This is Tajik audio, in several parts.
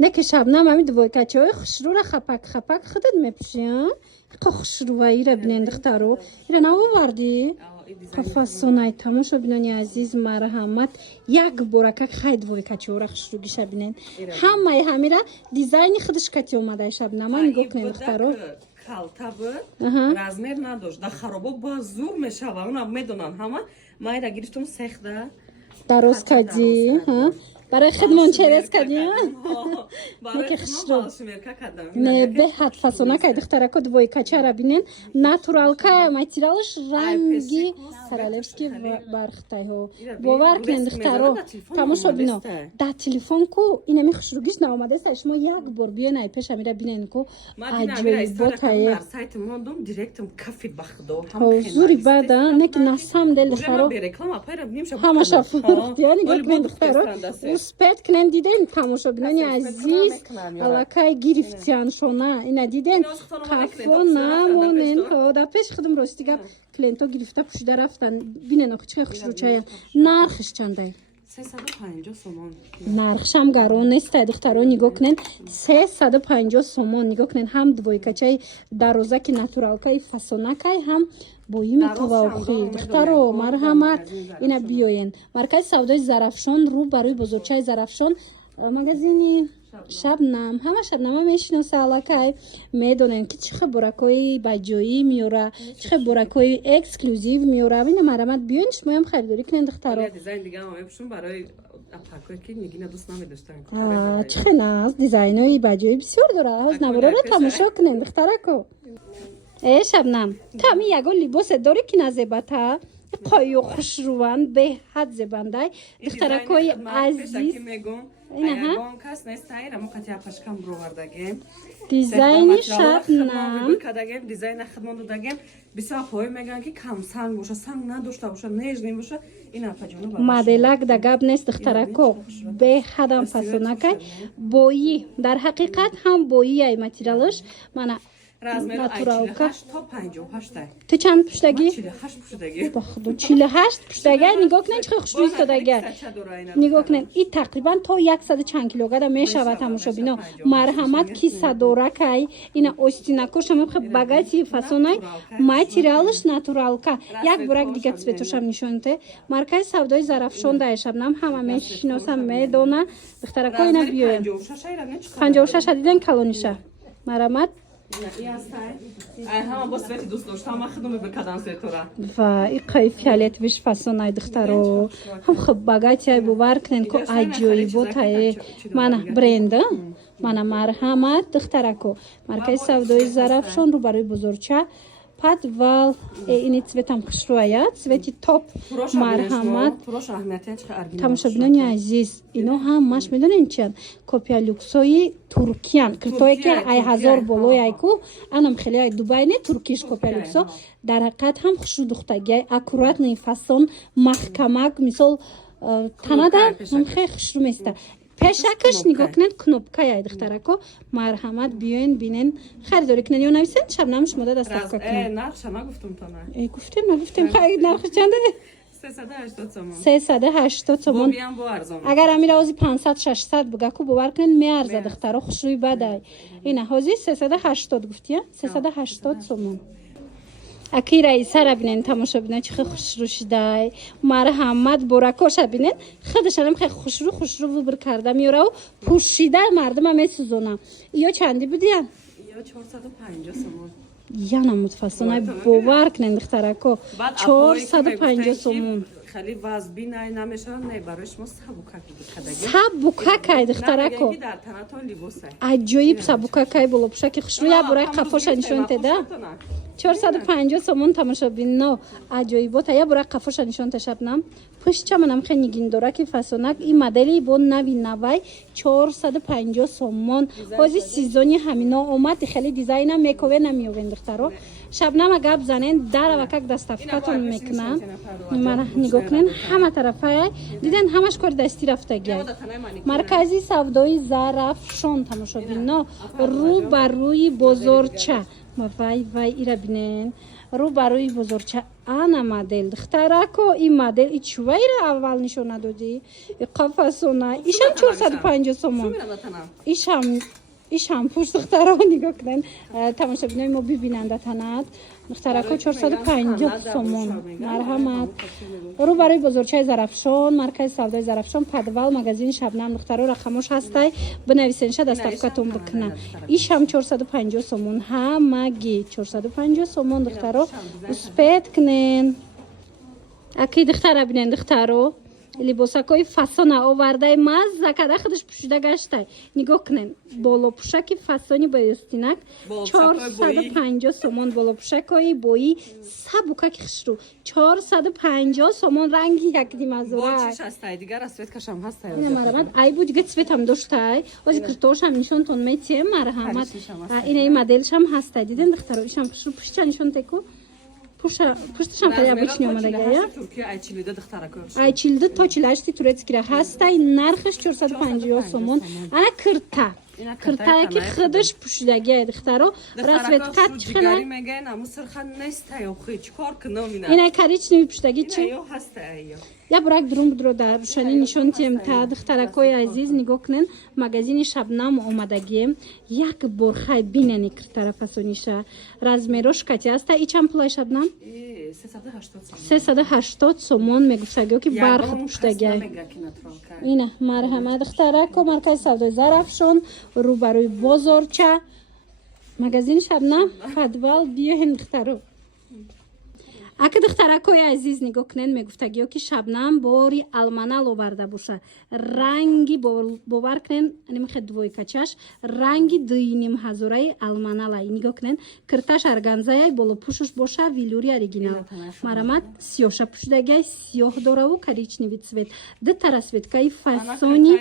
نه که شبنم همین دویکچه های خشرو را خپک خودت میپوشی خشرو ایره بینن دخترو ایره نو وردی فاسونای تماشا بینانی عزیز مرحمت یک بورکک خیلی دویکچه ها را خشرو گیشه بینن همه را دیزاینی خودش کتی اومده شبنم ها نگو کنن دخترو کالتا بود رزمیر نداشت در خرابه با زور میشوه اونا میدونن همه ما را گرفتم سخته درست کردی برای خدمون چرس کردی برای خدمون نه به حد فاسونا که دختره که دوی کچه را بینن ناتورال که ماتریالش رنگی کرالفسکی برخته ها باور کن دخترو تماشا بینو در تلفن کو اینه می خشروگیش نامده است شما یک بار بیاین ای پیش میره بینن کو عجیبه تای سایت موندم دایرکتم کافی بخدو حضوری بعد نه که نسام دل دخترو همه شفاف یعنی گفتم دخترو سپرت کنن دیدن تماشا بینانی عزیز علاقه گرفتیان شونا اینا دیدن کافو نمونن خدا پیش خودم راستی گپ کلینتو گرفته پوشیده رفتن بینن آخه چه خوش رو چای نرخش چنده 350 سومون نرخش هم گرون نیست دخترو نگاه کنن 350 سومون نگاه کنن هم دویکچای دروزه که ناتورال که فاسونکای هم بویی میتواخی دخترو مرحمت اینا بیاین مرکز سودای زرافشان رو برای بزرگچای زرافشان مغازینی شبنم همه شبنم میشناسه علاقه میدونن که چه برکای بجایی میوره چه برکای اکسکلوزیو میوره اینا مرحمت بیاین شما هم خریداری کنین دخترو دیزاین دیگه هم میپوشم برای اپاکوی که نگینا دوست نمیداشتن چه ناز دیزاینای بجایی بسیار داره از نبره رو تماشا کنین دخترکو ای شبنم تا می یگو لیباس داری که نزیبته قایو خوش روان به حد زبنده دخترکای عزیز اینه ها کس نیست تایر اما قطعه پشکم برو وردگیم دیزاینی شبنم دیزاین خدمانو دگیم بسیار خوبی میگن که کم سنگ باشه سنگ نداشته باشه نیجنی باشه این اپاجونو باشه مدلک دگاب نیست دخترکو به حدم فاسونکای بویی در حقیقت هم بویی ای ماتریالش من رزمیر 48 تا 58 تو چند پشتگی؟ 48 پشتگی بخدا 48 پشتگی نگاه کنین چه خوش روی استادگی نگاه کنین این تقریبا تا 100 چند کیلوگرم میشود تماشا بینا مرحمت کی صدورکای اینا اوستیناکوش هم بخ باگاتی فاسونای ماتریالش ناتورال کا یک برک دیگه цветош هم نشونته مرکز سودای زرافشان در شبنم همه میشناسم میدونه دخترکا اینا بیاین 56 دیدن کالونیشه مرحمت همه با سویت دوست داشت همه خدمه بکدن سویتورا و این قیفیالت ویش فاسونای دخترو هم خب باگاتی های بوار کنن که عجیبی بوتای من برند من مرحمت دخترکو مرکز سودای زرافشان رو برای بزرگچه подвал اینی цветам خشرویا цвети топ مرحمت тамошобинони азиз ино ҳамаш медонен чиан копия люксои туркиян киртое ки ай ҳазор болои айку анам хеле ай дубай не туркиш копия люксо дар ҳақиқат ҳам хушрӯ духтаги аккуратный фасон маҳкамак мисол танада ҳам хеле хушрӯ места пешакаш нигоҳ кунед кнопкаи духтарако марҳамат биёин бинен харидорӣ кунед ё нависен шабнам шумода доставка кунед нарша нагуфтум то на гуфтем нагуфтем нархи чанде 380 сомон агар амира ҳози 500-600 бугаку бовар кунед меарзад духтаро хушрӯи бадай ина ҳози 380 гуфтия 380 сомон اکی رئیسه را بینن تماشا بینن چه خوشرو شده مرحمت براکوش بینن خودشانم خیلی خوشرو بر کرده میاره و پوشیده مردم هم میسوزونه یا چندی بودین؟ یا 450 سومون یا نمتفصانه باور کنن دخترکو 450 سومون خیلی وزبی نمیشن نه برایش ما سبوکاکای دخترکو در تناتون لیبوسه عجیب سبوکاکای بلو پوشه که خوشرو یا برای قفاش نشون تده 450 سومون تماشا بینو عجیبات یا برای قفاش نشون تشبنم پشت چمنم خیلی نگین داره که فاسونک این مدلی با نوی نوی 450 سومون بازی سیزونی همینا اومد خیلی دیزاینم میکوه نمیوین دخترو شبنم اگه بزنین در وکک دستافکاتون میکنن من نگاه کنین همه طرفه دیدن همش کار دستی رفتگی مرکزی سودای زرافشان تماشا بینو رو بر روی بزرگچه وای ایرا بینن рӯ ба рӯи бозорча ана модел духтарако ин модел и чуваира аввал нишона додӣ и қафасона ишам 450 сомон ишам пуш духтаро нигоҳ кунен тамошобинои мо бибинанда танад духтарако 450 сомон марҳамат рӯ ба рӯи бозорчаи зарафшон маркази савдои зарафшон подвал магазини шабнам духтаро рақамош ҳастай бинависениша доставкатон бикунам ишам 450 сомон ҳамаги 450 сомон духтаро успед кунен аки духтара бинен духтаро либосакои фасона овардай мазза када худаш пушида гаштай нигоҳ кунен болопушаки фасони боёстинак 450 сомон болопушакои бои сабукаки хушрӯ 450 сомон ранги якдимазурай айбу дига цветам доштай ози киртошам нишонтон метием марҳамат инаи моделшам ҳастай диден духтаро ишам хушрӯ пушча нишонтеку пушташам қади обычный омадагая айчилда то 48 турецкира ҳастай нархаш 450 сомон ана кирта киртаяки худаш пушидагия духтаро расветкат чихела инай коричневый пушидаги чи я бурак дурум будро дар рӯшанӣ нишон тием та духтаракои азиз нигоҳ кунен магазини шабнам омадагием як бор хай бинени киртара фасониша размерош кати аста и чанд пулай шабнам 380 сомон мегуфтагиё ки барх пушдагиай ина марҳама духтарако маркази савдои зарафшон рӯ ба рӯи бозорча магазини шабнам подвал биёен духтаро ака духтаракои азиз нигоҳ кунен мегуфтагиё ки шабнам бори алманал оварда боша ранги бовар кунен нимихе двойкачаш ранги 2500 алманалай нигоҳ кунен кирташ арганзаяй болопушуш боша вилюри оригинал марамат сиёша пушидагиай сиёҳ дораву коричневый цвет дта расветкаи фасони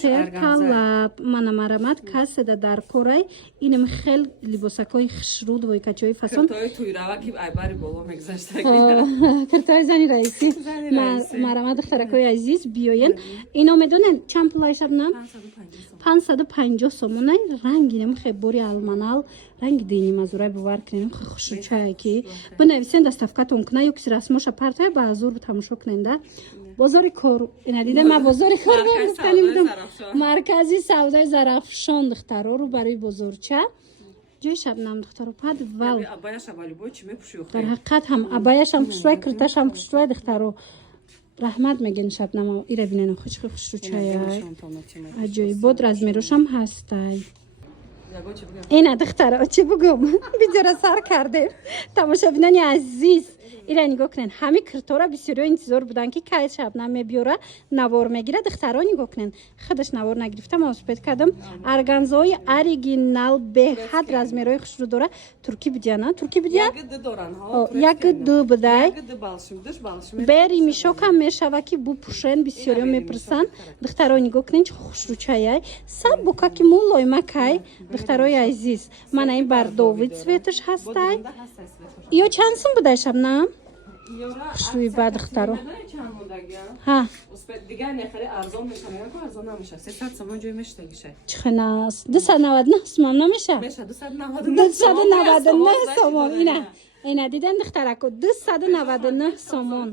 серкалап мана марамат каседа дар корай иним хел либосакои хушрӯ двойкачаи фасон киртои зани раисӣ марҳамат духтаракои азиз биёен ино медонен чанд пулай шабнам 550 сомонай ранги намихе бори алманал ранги дини мазурай бовар кунен хушрӯчаяки бинависен доставкатон куна ё киси расмоша партая ба азур тамошо куненда бозори кор инадида ма бозори кор гуфтани будам маркази савдои зарафшон духтаро рӯ ба рӯи бозорча ҷои шабнам духтаро подвал дар ҳақиқат ҳам абаяшам хушрӯай кирташам хушрӯай духтаро раҳмат мегӯем шабнамо ира бинено хучхи хушрӯчаяй аҷоибот размерошам ҳастай ина духтаро чӣ бугум бидора сар кардем тамошобинони азиз ира нигоҳ кунен ҳами киртора бисёриҳо интизор буданд ки кай шабнам мебиёра навор мегира духтаро нигоҳ кунен худаш навор нагирифта ма успед кардам арганзои оригинал беҳад размерои хушрӯ дора туркӣ бидиана туркӣ бидия як ду будай бери мишокам мешава ки бупушен бисёриҳо мепурсанд духтаро нигоҳ кунен чӣ хушрӯчаяй сабукаки мулоимакай духтарои азиз мана ин бардовӣ цветаш ҳастай ё чанд сум будай шабнам хушрӯи ба духтаро ҳа чӣ хенас 299 сомон намеша 299 сомон ина диден духтарако 299 сомон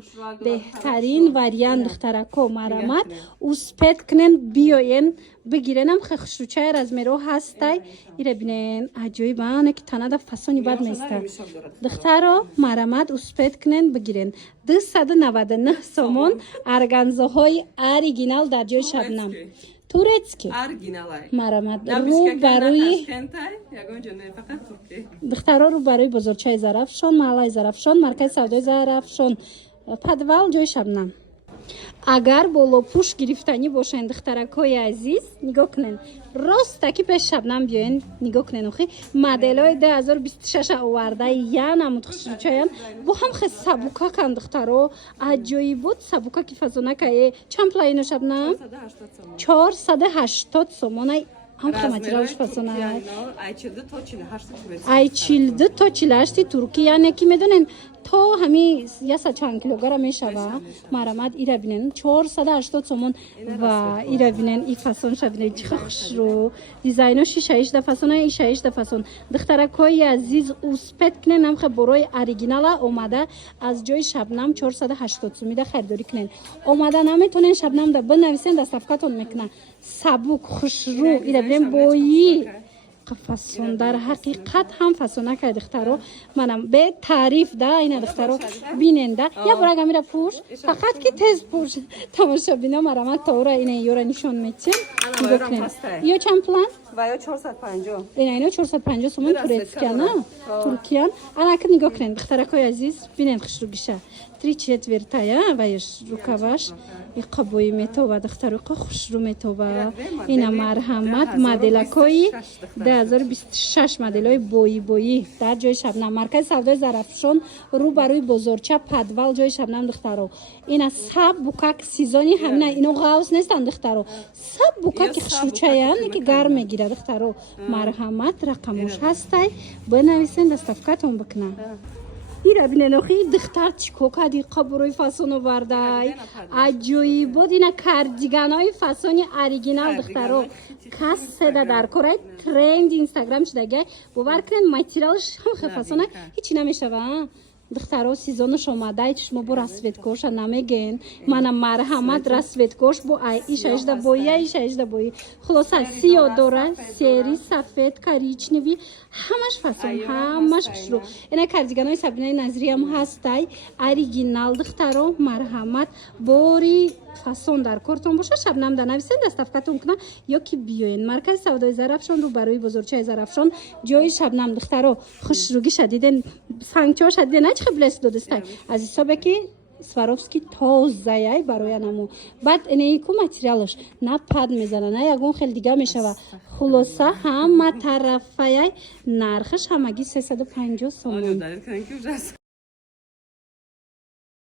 беҳтарин вариант духтарако марамат успед кунен биёен бигиренам хе хушрӯчаи размеро ҳастай ира бинен аҷоибане ки танада фасони бад места духтаро марамат успед кунен бигирен 299 сомон арганзоҳои оригинал дар ҷои шабнам турецки марамат рӯ ба рӯи духтаро рӯ ба рӯи бозорчаи зарафшон маҳаллаи зарафшон маркази савдои зарафшон подвал ҷои шабнам агар болопуш гирифтанӣ бошанд духтаракои азиз нигоҳ кунен ростаки пеш шабнам биёен нигоҳ кунен охи моделҳои 2026 овардаи янамуд хушрӯчаян бо ҳам хе сабукакан духтаро аҷоибот сабукаки фазонакае чанд пулаино шабнам 480 сомонай ҳамха материалш фасонад айчилди то 48 килограмм. айчилди то 48 турки яъне ки медонен то ҳами 100 чанд килогара мешава марамад ира бинен 480 сомон ва ира бинен и фасонша бинен чӣ хушрӯ дизайно шишаишда фасона ишаишда фасон духтаракҳои азиз успет кунен ҳамха борои оригинала омада аз ҷои шабнам 480 сомида харидорӣ кунен омада наметонен шабнамда бинависен дастафкатон мекунад сабук хушрӯ ира бинен бои фасон дар ҳақиқат ҳам фасона кай духтаро манам бе таъриф да ина духтаро бинен да я бора гамира пуш фақат ки тез пуш тамошобино марамад тоура ина ёра нишон метем ё чанд план ва ё 450 ина 450 сомон турецкиана туркиян анаки нигоҳ кунен духтаракои азиз бинен хушрӯгиша 3/4 ваеш рукаваш и қабои метова духтаро қа хушрӯ метова ина марҳамат моделакои 2026 моделои бои дар ҷои шабнам маркази савдои зарафшон рӯ ба рӯи бозорча падвал ҷои шабнам духтаро ина саб букак сезони ҳамина ино ғавз нестанд духтаро саб букаки хушрӯчаян ки гарм мегирад духтаро марҳамат рақамош ҳастай бинависен дастафкатон бикунад ира бинен охи духтар чико кади қабурои фасон овардай аҷоибот ина кардиганои фасони оригинал духтаро касседа дар кораи тренди инстаграм шудагай бовар кунен материалш ҳамха фасона ҳичи намешава духтаро сезонаш омадай шумо бо расветкоша намеген мана марҳамат расветкош бо ишаишда бои хулоса сиё дора сери сафед коричневи ҳамаш фасон ҳамаш хушрӯ ина кардиганои сабинаи назриям ҳастай оригинал духтаро марҳамат бори фасон дар кортон боша шабнам да нависен дастафкатон кунад ё ки биёен маркази савдои зарафшон рӯ ба рӯи бозорчаи зарафшон ҷои шабнам духтаро хушрӯгиша диден сангчоша диден ачи блеск додастай аз ҳисобе ки Сваровский тозаяй бароянаму баъд инеи ку материалаш на пад мезана на ягон хел дига мешава хулоса ҳама тарафаяй нархаш ҳамагӣ 350 сомон